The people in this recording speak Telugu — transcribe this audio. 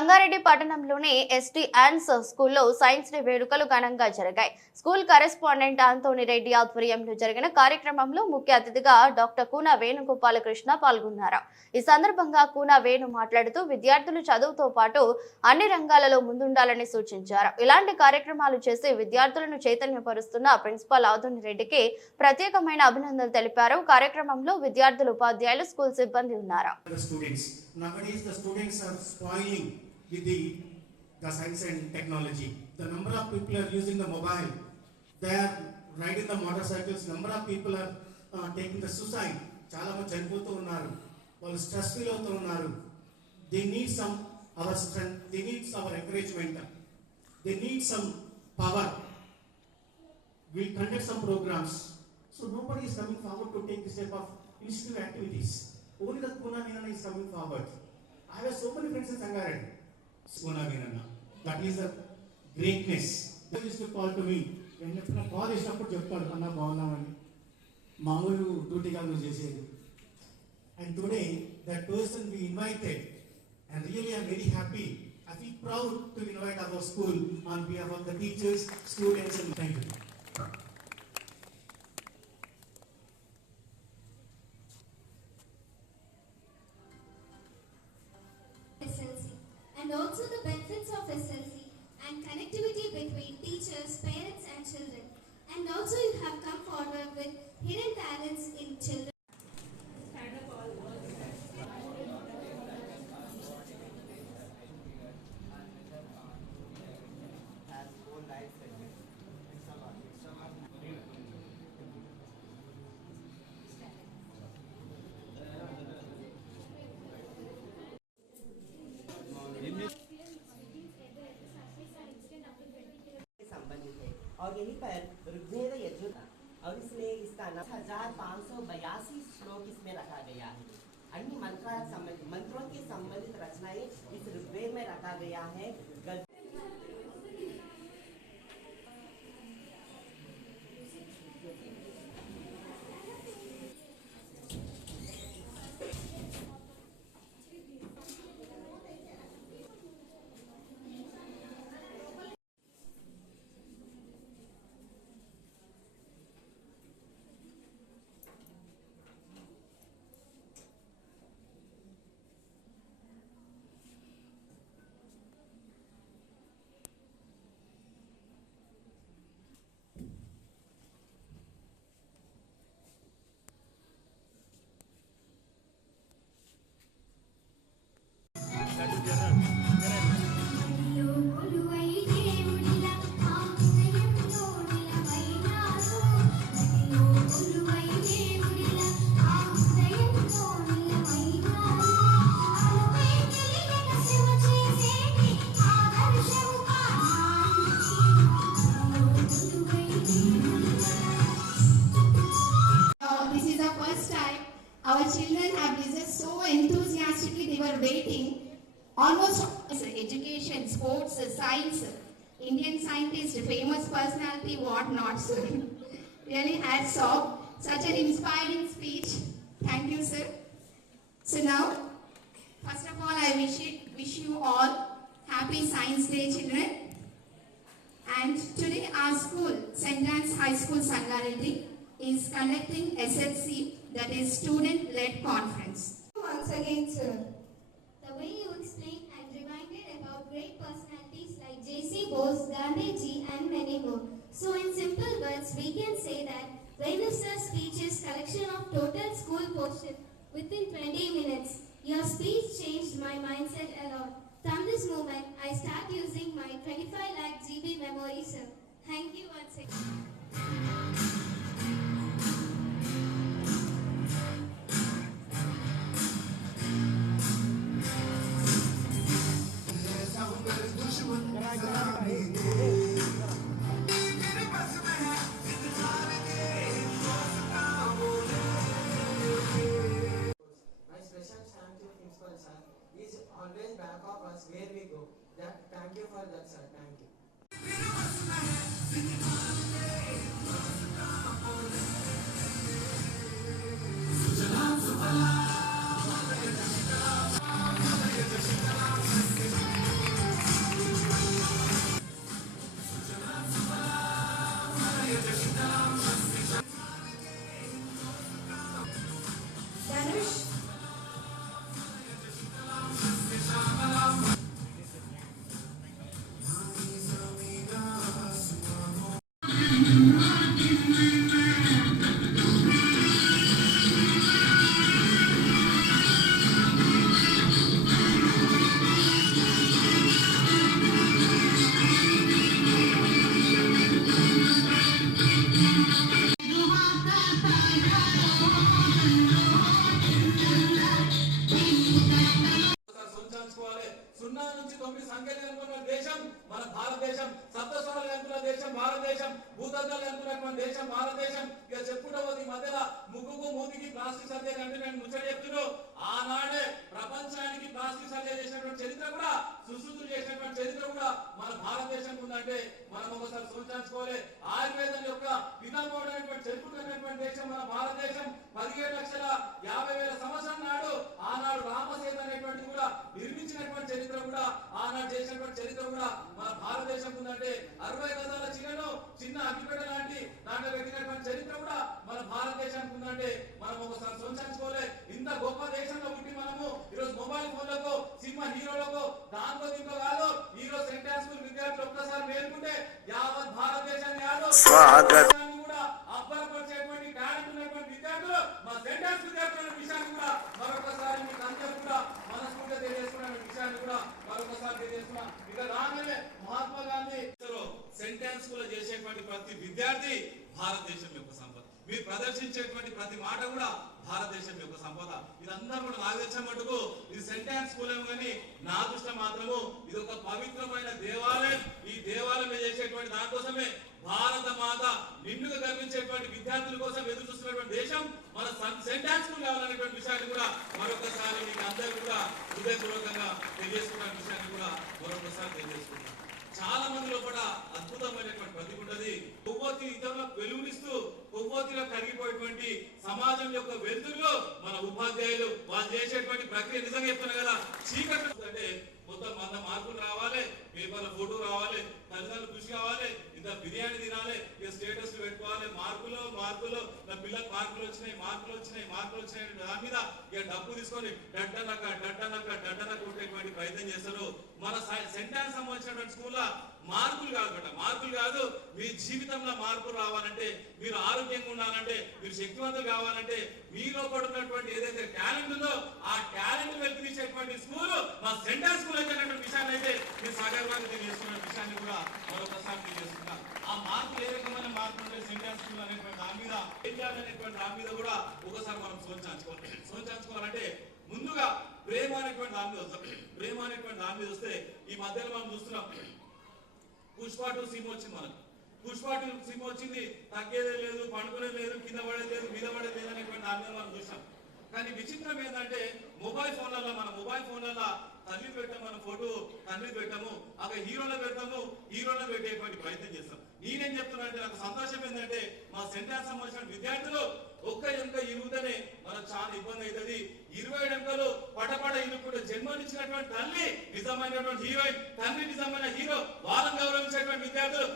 సంగారెడ్డి పట్టణంలోని ఎస్టీ అండ్స్ స్కూల్లో సైన్స్ డే వేడుకలు ఘనంగా జరిగాయి. స్కూల్ కరెస్పాండెంట్ ఆంతోని రెడ్డి ఆధ్వర్యంలో జరిగిన కార్యక్రమంలో ముఖ్య అతిథిగా డాక్టర్ కూన వేణుగోపాలకృష్ణ పాల్గొన్నారు. ఈ సందర్భంగా కూన వేణు మాట్లాడుతూ విద్యార్థులు చదువుతో పాటు అన్ని రంగాలలో ముందుండాలని సూచించారు. ఇలాంటి కార్యక్రమాలు చేసి విద్యార్థులను చైతన్యపరుస్తున్న ప్రిన్సిపాల్ ఆధుని రెడ్డికి ప్రత్యేకమైన అభినందనలు తెలిపారు. కార్యక్రమంలో విద్యార్థులు ఉపాధ్యాయులు స్కూల్ సిబ్బంది ఉన్నారు. The students. Nowadays, the students are spoiling with the, the science and technology. The number of people are using the mobile, they are riding the motorcycles, number of people are uh, taking the suicide. చాలామంది చనిపోతూ ఉన్నారు వాళ్ళు స్ట్రెస్ ఫీల్ అవుతూ ఉన్నారు they need some our strength they needs our encouragement they need some power we conduct some programmes so nobody is coming forward to take this type of institute activities only the Puna Meena is coming forward I have so many friends Sangareddy Puna Vinana. That is the greatness. They used to call to me. నేను ఎప్పుడైనా కాల్ చేసినప్పుడు చెప్తాడు అన్న బాగున్నామని మామూలు డ్యూటీగా నువ్వు చేసేది and today that person be invited and really I'm very happy I feel proud to invite our school on behalf of the teachers students and thank you also you have come forward with hidden talents in children. और यहीं पर ऋग्वेद यजुर्वेद और इसमें इसका नाम हज़ार पाँच सौ बयासी श्लोक इसमें रखा गया है। अन्य मंत्र मंत्रों के संबंधित रचनाएँ इस ऋग्वेद में रखा गया है। Almost education, sports, science, Indian scientist, famous personality, what not, sir. really hats off. Such an inspiring speech. Thank you, sir. So now, first of all, I wish it, wish you all happy Science Day, children. And today our school, St. Anne's High School Sangareddy, is conducting SLC, that is Student-Led Conference. Once again, sir. Bose, Gandhiji and many more. So in simple words, we can say that Venu sir's speech is collection of total school portion within 20 minutes. Your speech changed my mindset a lot. From this moment, I start using my 25 lakh GB memory, sir. Thank you once again. Always back of us where we go. That thank you for that, sir. Thank you. సున్నా నుంచి తొమ్మిది సంఖ్యలు అనుకున్న దేశం మన భారతదేశం సప్తస్వరాలు అనుకున్న దేశం భారతదేశం భూతద్దాలు అనుకున్నటువంటి దేశం భారతదేశం. ఇక చెప్పుకుంటే ఈ మధ్యలో ముగ్గుకు మూతికి ప్లాస్టిక్ సర్జరీ అంటే నేను ముచ్చట చెప్తున్నాను ఆనాడే ప్రపంచానికి ప్లాస్టిక్ సర్జరీ చేసినటువంటి చరిత్ర కూడా సుశ్రుతులు చేసినటువంటి చరిత్ర కూడా మన మనం ఒకసారి సూచించుకోవాలి. ఆయుర్వేదం యొక్క విధానమైనటువంటి చరిత్రమైనటువంటి దేశం మన భారతదేశం పదిహేడు లక్షల యాభై వేల సంవత్సరం నాడు ఆనాడు రామసేత అనేటువంటి కూడా నిర్మించినటువంటి చరిత్ర కూడా ఆనాడు చేసినటువంటి చరిత్ర కూడా మన భారతదేశం ఉందంటే అరవై గజాల చిన్నను చిన్న అగ్గిపెట్ట లాంటి దాంట్లో పెట్టినటువంటి చరిత్ర కూడా మన భారతదేశానికి ఉందంటే మనం ఒకసారి సూచించుకోలే ఇంత గొప్ప దేశంలో పుట్టి మనము ఈరోజు మొబైల్ ఫోన్లకు సినిమా హీరోలకు దాంతో దీంతో కాదు ఈరోజు సెంటర్ స్కూల్ విద్యార్థులు ఒక్కసారి మేలుకుంటే యావత్ భారతదేశాన్ని కాదు భారతదేశాన్ని కూడా అబ్బరపరిచేటువంటి టాలెంట్ ఉన్నటువంటి విద్యార్థులు మా సెంటర్స్ విద్యార్థుల విషయాన్ని కూడా మరొకసారి మీకు అందరూ కూడా మనస్ఫూర్తిగా తెలియజేసుకున్న విషయాన్ని కూడా మరొకసారి తెలియజేస్తున్నా ఇక రాగానే మహాత్మా గాంధీ సెంటెన్స్ కూడా చేసేటువంటి ప్రతి విద్యార్థి భారతదేశం యొక్క సంపద. మీరు ప్రదర్శించేటువంటి ప్రతి మాట కూడా భారతదేశం యొక్క సంపద. ఇదంతా కూడా నాకు తెచ్చే మటుకు ఇది సెంటెన్స్ స్కూల్ ఏమో కానీ నా దృష్టి మాత్రము ఇది ఒక పవిత్రమైన దేవాలయం. ఈ దేవాలయం చేసేటువంటి దానికోసమే భారత మాత నిండుగా గర్వించేటువంటి విద్యార్థుల కోసం ఎదురు చూస్తున్నటువంటి దేశం. మన సెంటెన్స్ స్కూల్ కావాలనేటువంటి విషయాన్ని కూడా మరొకసారి మీకు అందరూ కూడా హృదయపూర్వకంగా తెలియజేసుకున్న విషయాన్ని కూడా మరొకసారి తెలియజేసుకుంటాం చాలా మంది లోపల అద్భుతమైనటువంటి ప్రతిభ ఉంటది. కొవ్వొత్తి ఇతరులకు వెలుగునిస్తూ కొవ్వొత్తిలో కరిగిపోయేటువంటి సమాజం యొక్క వెలుతురులో మన ఉపాధ్యాయులు వాళ్ళు చేసేటువంటి ప్రక్రియ నిజంగా చెప్తున్నారు కదా. చీకట్లు అంటే మొత్తం వంద మార్పులు రావాలి. పేపర్ల ఫోటో రావాలి తల్లిదండ్రులు కృషి కావాలి ఇంత బిర్యానీ తినాలి ఇక స్టేటస్ పెట్టుకోవాలి మార్కులు మార్కులు నా పిల్లలకు మార్కులు వచ్చినాయి మార్కులు వచ్చినాయి మార్కులు వచ్చినాయి దాని మీద ఇక డబ్బు తీసుకొని డడ్డనక డడ్డనక డడ్డనక కొట్టేటువంటి ప్రయత్నం చేస్తారు. మన సెంటర్ సంబంధించినటువంటి స్కూల్లో మార్కులు కాదట మార్కులు కాదు మీ జీవితంలో మార్పులు రావాలంటే మీరు ఆరోగ్యంగా ఉండాలంటే మీరు శక్తివంతులు కావాలంటే మీలో పడుతున్నటువంటి ఏదైతే టాలెంట్ ఉందో ఆ టాలెంట్ వెలికితీసేటువంటి స్కూల్ మా సెంటర్ స్కూల్ అయితే మీరు సగర్వంగా తెలియజేస్తున్న విషయాన్ని కూడా మరొకసారి తెలియజేస్తున్నా ఆ మార్పు ఏ రకమైన మార్పు ఉంటే సెంటర్ స్కూల్ అనేటువంటి దాని మీద ఏం అనేటువంటి దాని మీద కూడా ఒకసారి మనం సోచించుకోవాలి సోచించుకోవాలంటే ముందుగా ప్రేమ అనేటువంటి దాని మీద వస్తాం. ప్రేమ అనేటువంటి దాని మీద వస్తే ఈ మధ్యలో మనం చూస్తున్నాం. పుష్ప టూ సిమ్ వచ్చింది మనకు. పుష్ప టూ సిమ్ వచ్చింది తగ్గేదే లేదు పండుకునేది లేదు కింద పడేది లేదు మీద పడేది లేదు అనేటువంటి దాని మీద మనం చూసాం కానీ విచిత్రం ఏంటంటే మొబైల్ ఫోన్లలో మన మొబైల్ ఫోన్లలో తల్లి పెట్టాం మన ఫోటో తండ్రి పెట్టాము అక్కడ హీరోలో పెడతాము హీరోలో పెట్టేటువంటి ప్రయత్నం చేస్తాం. నేనేం చెప్తున్నా అంటే నాకు సంతోషం ఏంటంటే మా సెంటర్ సంబంధించిన విద్యార్థులు ఒక్క ఎంక ఇరుగుతనే మనకు చాలా ఇబ్బంది అవుతుంది. ఇరవై ఎంకలు పటపట ఇరుక్కుంటే జన్మనిచ్చినటువంటి తల్లి నిజమైనటువంటి హీరోయిన్ తండ్రి నిజమైన హీరో వాళ్ళని గౌరవించేటువంటి విద్యార్థులు